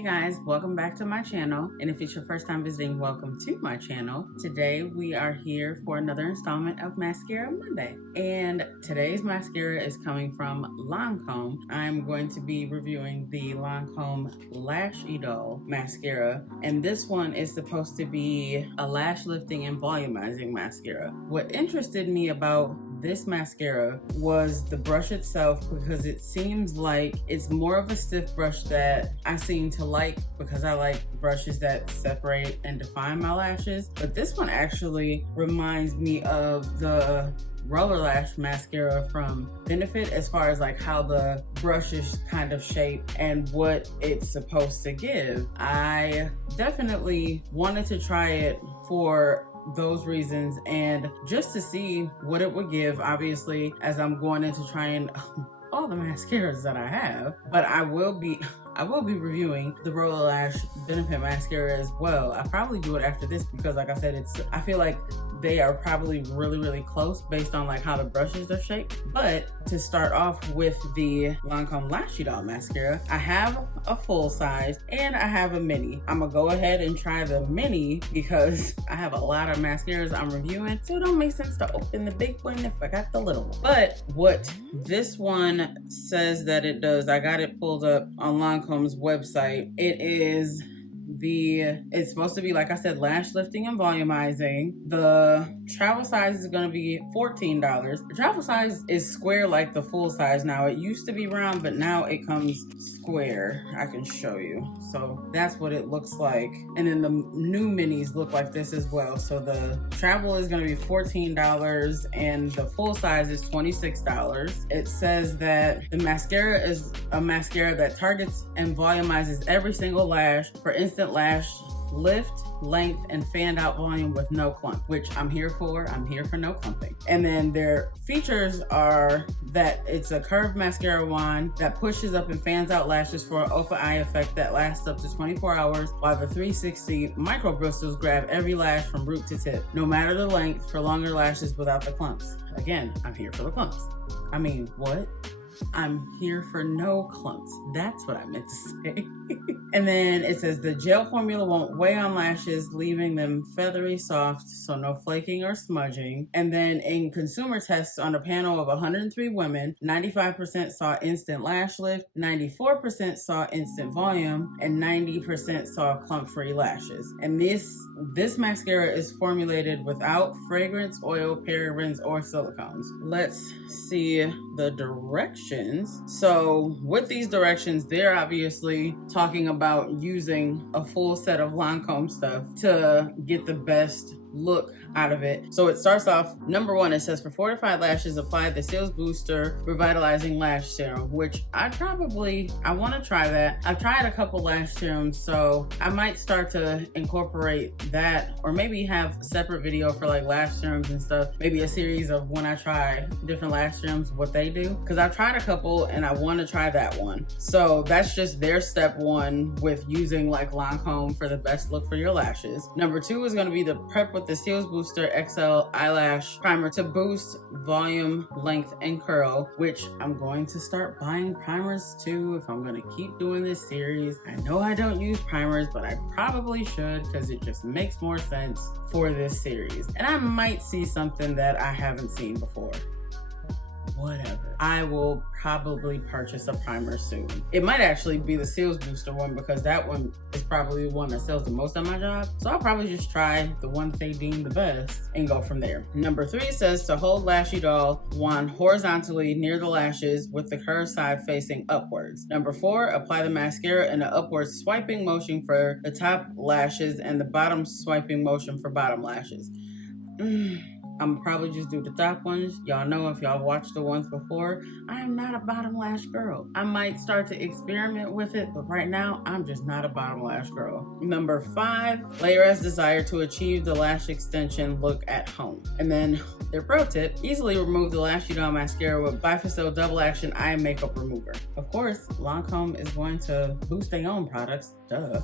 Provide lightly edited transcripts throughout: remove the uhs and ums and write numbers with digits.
Hey guys, welcome back to my channel. And if it's your first time visiting, welcome to my channel. Today we are here for another installment of Mascara Monday. And today's mascara is coming from Lancome. I'm going to be reviewing the Lancome Lash Idole mascara. And this one is supposed to be a lash lifting and volumizing mascara. What interested me about this mascara was the brush itself, because it seems like it's more of a stiff brush that I seem to like, because I like brushes that separate and define my lashes. But this one actually reminds me of the Roller Lash mascara from Benefit, as far as like how the brush is kind of shaped and what it's supposed to give. I definitely wanted to try it for those reasons and just to see what it would give, obviously, as I'm going into trying all the mascaras that I have. But I will be reviewing the Roller Lash Benefit mascara as well. I'll probably do it after this because, like I said, I feel like they are probably really close based on like how the brushes are shaped. But to start off with the Lancome Lash Idole mascara, I have a full size and I have a mini. I'm gonna go ahead and try the mini because I have a lot of mascaras I'm reviewing, so it don't make sense to open the big one if I got the little one. But what this one says that it does, I got it pulled up on Lancome's website. It's supposed to be, like I said, lash lifting and volumizing. The travel size is going to be $14. The travel size is square like the full size now. It used to be round, but now it comes square. I can show you. So that's what it looks like. And then the new minis look like this as well. So the travel is going to be $14 and the full size is $26. It says that the mascara is a mascara that targets and volumizes every single lash for instant lash lift, length, and fanned out volume with no clump, which I'm here for. I'm here for no clumping. And then their features are that it's a curved mascara wand that pushes up and fans out lashes for an open eye effect that lasts up to 24 hours, while the 360 micro bristles grab every lash from root to tip, no matter the length, for longer lashes without the clumps. Again, I'm here for the clumps. I mean, what? I'm here for no clumps. That's what I meant to say. And then it says the gel formula won't weigh on lashes, leaving them feathery soft, so no flaking or smudging. And then in consumer tests on a panel of 103 women, 95% saw instant lash lift, 94% saw instant volume, and 90% saw clump-free lashes. And this mascara is formulated without fragrance, oil, parabens, or silicones. Let's see the directions. So with these directions, they're obviously talking about using a full set of Lancome stuff to get the best look out of it. So it starts off, number one, it says for fortified lashes, apply the Cils Booster Revitalizing Lash Serum, which I want to try that. I've tried a couple lash serums, so I might start to incorporate that, or maybe have a separate video for like lash serums and stuff. Maybe a series of when I try different lash serums, what they do, because I've tried a couple and I want to try that one. So that's just their step one with using like Lancome for the best look for your lashes. Number two is going to be the prep with the Cils Booster XL Eyelash Primer to boost volume, length, and curl, which I'm going to start buying primers too if I'm going to keep doing this series. I know I don't use primers, but I probably should because it just makes more sense for this series. And I might see something that I haven't seen before. Whatever. I will probably purchase a primer soon. It might actually be the Cils Booster one because that one is probably the one that sells the most on my job. So I'll probably just try the one they deem the best and go from there. Number three says to hold Lash Idole wand horizontally near the lashes with the curved side facing upwards. Number four, apply the mascara in an upward swiping motion for the top lashes and the bottom swiping motion for bottom lashes. I'm probably just do the top ones. Y'all know, if y'all watched the ones before, I am not a bottom lash girl. I might start to experiment with it, but right now, I'm just not a bottom lash girl. Number five, layer as desired to achieve the lash extension look at home. And then their pro tip, easily remove the Lash Idole mascara with Bifacil Double Action Eye Makeup Remover. Of course, Lancome is going to boost their own products, duh.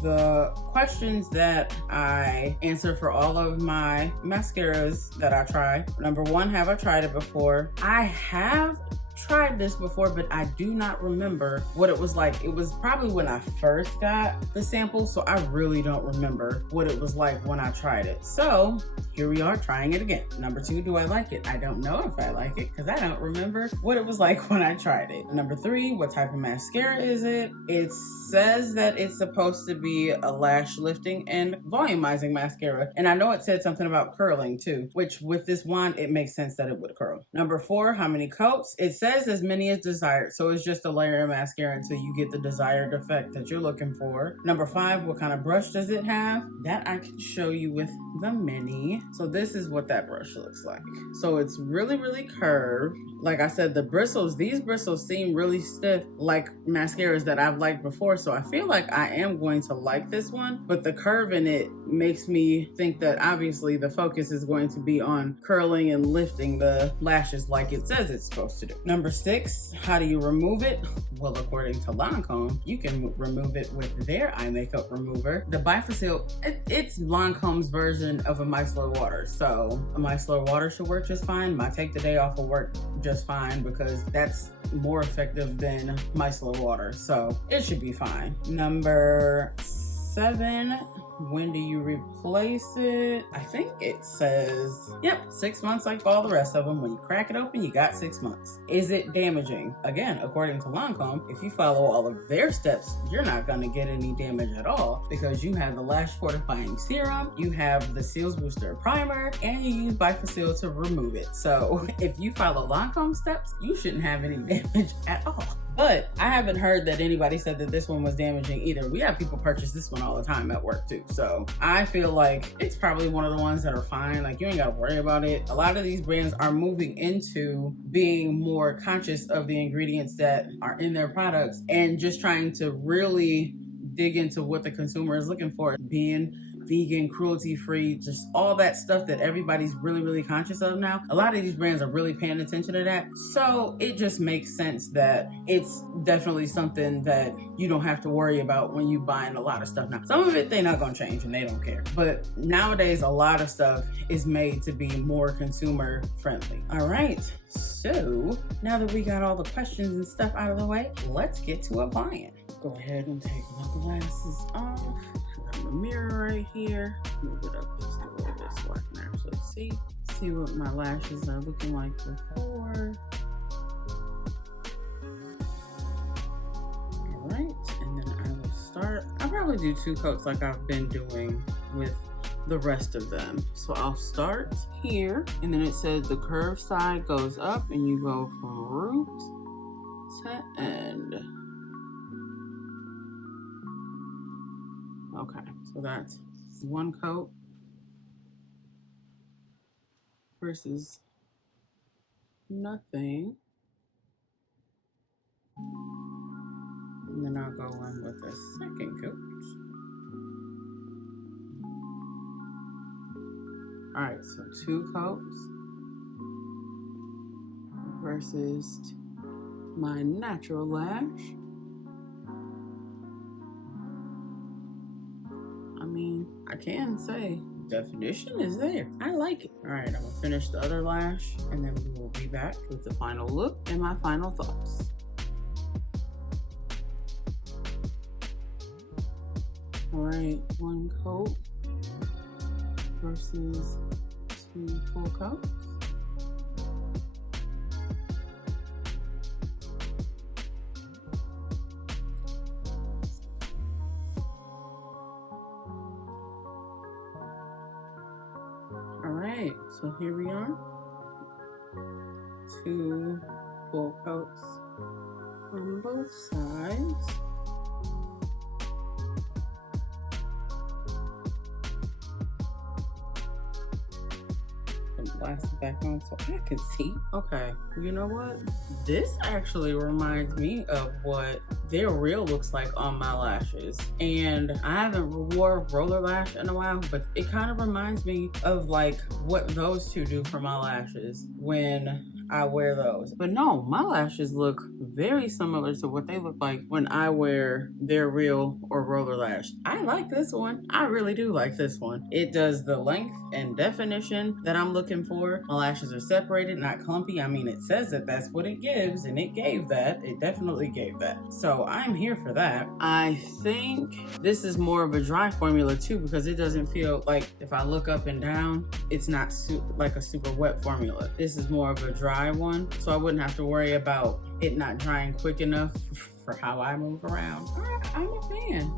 The questions that I answer for all of my mascaras that I try. Number one, have I tried it before? I have tried this before, but I do not remember what it was like. It was probably when I first got the sample, so I really don't remember what it was like when I tried it. So here we are trying it again. Number 2, do I like it? I don't know if I like it because I don't remember what it was like when I tried it. Number 3, what type of mascara is it? It says that it's supposed to be a lash lifting and volumizing mascara. And I know it said something about curling too, which with this wand, it makes sense that it would curl. Number 4, how many coats? It says as many as desired. So it's just a layer of mascara until you get the desired effect that you're looking for. Number 5, what kind of brush does it have? That I can show you with the mini. So this is what that brush looks like. So it's really, really curved. Like I said, the bristles, these bristles seem really stiff like mascaras that I've liked before. So I feel like I am going to like this one, but the curve in it makes me think that obviously the focus is going to be on curling and lifting the lashes like it says it's supposed to do. Number 6, how do you remove it? Well, according to Lancome, you can remove it with their eye makeup remover. The Bifacil, it's Lancome's version of a micellar water. So a micellar water should work just fine. My take the day off will work just fine because that's more effective than micellar water. So it should be fine. Number 7, when do you replace it? I think it says, yep, 6 months like all the rest of them. When you crack it open, you got 6 months. Is it damaging? Again, according to Lancome, if you follow all of their steps, you're not gonna get any damage at all because you have the lash fortifying serum, you have the Seals Booster primer, and you use Bifacil to remove it. So if you follow Lancome steps, you shouldn't have any damage at all. But I haven't heard that anybody said that this one was damaging either. We have people purchase this one all the time at work too. So I feel like it's probably one of the ones that are fine. Like you ain't gotta worry about it. A lot of these brands are moving into being more conscious of the ingredients that are in their products and just trying to really dig into what the consumer is looking for. Being vegan, cruelty-free, just all that stuff that everybody's really, really conscious of now. A lot of these brands are really paying attention to that. So it just makes sense that it's definitely something that you don't have to worry about when you buying a lot of stuff now. Some of it they're not gonna change and they don't care. But nowadays, a lot of stuff is made to be more consumer friendly. All right, so now that we got all the questions and stuff out of the way, let's get to applying. Go ahead and take my glasses off. The mirror right here. Move it up just a little bit so I can actually see what my lashes are looking like before. All right, and then I will start. I'll probably do 2 coats like I've been doing with the rest of them. So I'll start here, and then it says the curved side goes up and you go from root to end. Okay, so that's 1 coat versus nothing. And then I'll go in with a 2nd coat. All right, so 2 coats versus my natural lash. I mean, I can say definition is there. I like it. All right, I'm gonna finish the other lash and then we will be back with the final look and my final thoughts. All right, 1 coat versus 2 full coats. So here we are, 2 full coats on both sides. Put the glasses back on so I can see. Okay, you know what? This actually reminds me of what their real looks like on my lashes. And I haven't wore roller lash in a while, but it kind of reminds me of like what those two do for my lashes when I wear those. But no, my lashes look very similar to what they look like when I wear their real or roller lash. I like this one. I really do like this one. It does the length and definition that I'm looking for. My lashes are separated, not clumpy. I mean, it says that that's what it gives, and it gave that. It definitely gave that. So I'm here for that. I think this is more of a dry formula too, because it doesn't feel like, if I look up and down, it's not like a super wet formula. This is more of a dry one, so I wouldn't have to worry about it not drying quick enough for how I move around. I'm a fan.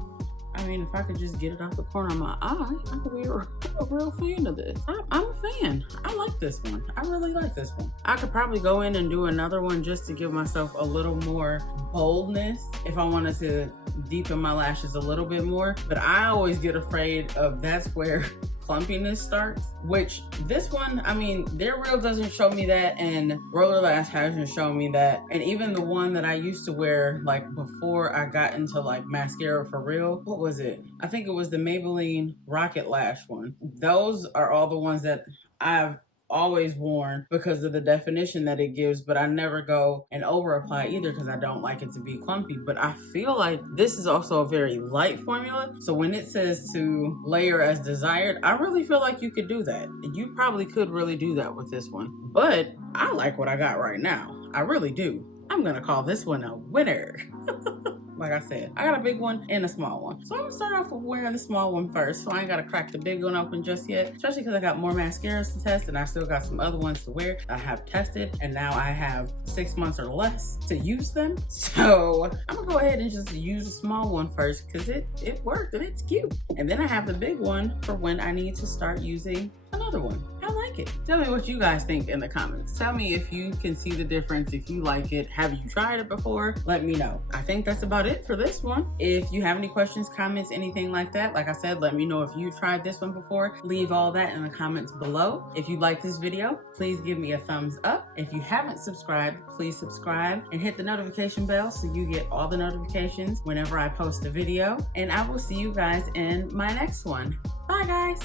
I mean, if I could just get it off the corner of my eye, I could be a real fan of this. I'm a fan. I like this one. I really like this one. I could probably go in and do another one just to give myself a little more boldness if I wanted to deepen my lashes a little bit more. But I always get afraid of that's where clumpiness starts, which this one, I mean, their real doesn't show me that, and roller lash hasn't shown me that. And even the one that I used to wear, like before I got into like mascara for real, what was it? I think it was the Maybelline Rocket Lash one. Those are all the ones that I've always worn because of the definition that it gives, but I never go and over apply either because I don't like it to be clumpy. But I feel like this is also a very light formula, so when it says to layer as desired, I really feel like you could do that. You probably could really do that with this one, but I like what I got right now. I really do. I'm gonna call this one a winner. Like I said, I got a big one and a small one. So I'm gonna start off with wearing the small one first. So I ain't gotta crack the big one open just yet, especially because I got more mascaras to test and I still got some other ones to wear I have tested, and now I have 6 months or less to use them. So I'm gonna go ahead and just use the small one first because it worked and it's cute. And then I have the big one for when I need to start using another one. I like it. Tell me what you guys think in the comments. Tell me if you can see the difference, if you like it. Have you tried it before? Let me know. I think that's about it for this one. If you have any questions, comments, anything like that, like I said, let me know if you've tried this one before. Leave all that in the comments below. If you like this video, please give me a thumbs up. If you haven't subscribed, please subscribe and hit the notification bell so you get all the notifications whenever I post a video. And I will see you guys in my next one. Bye guys.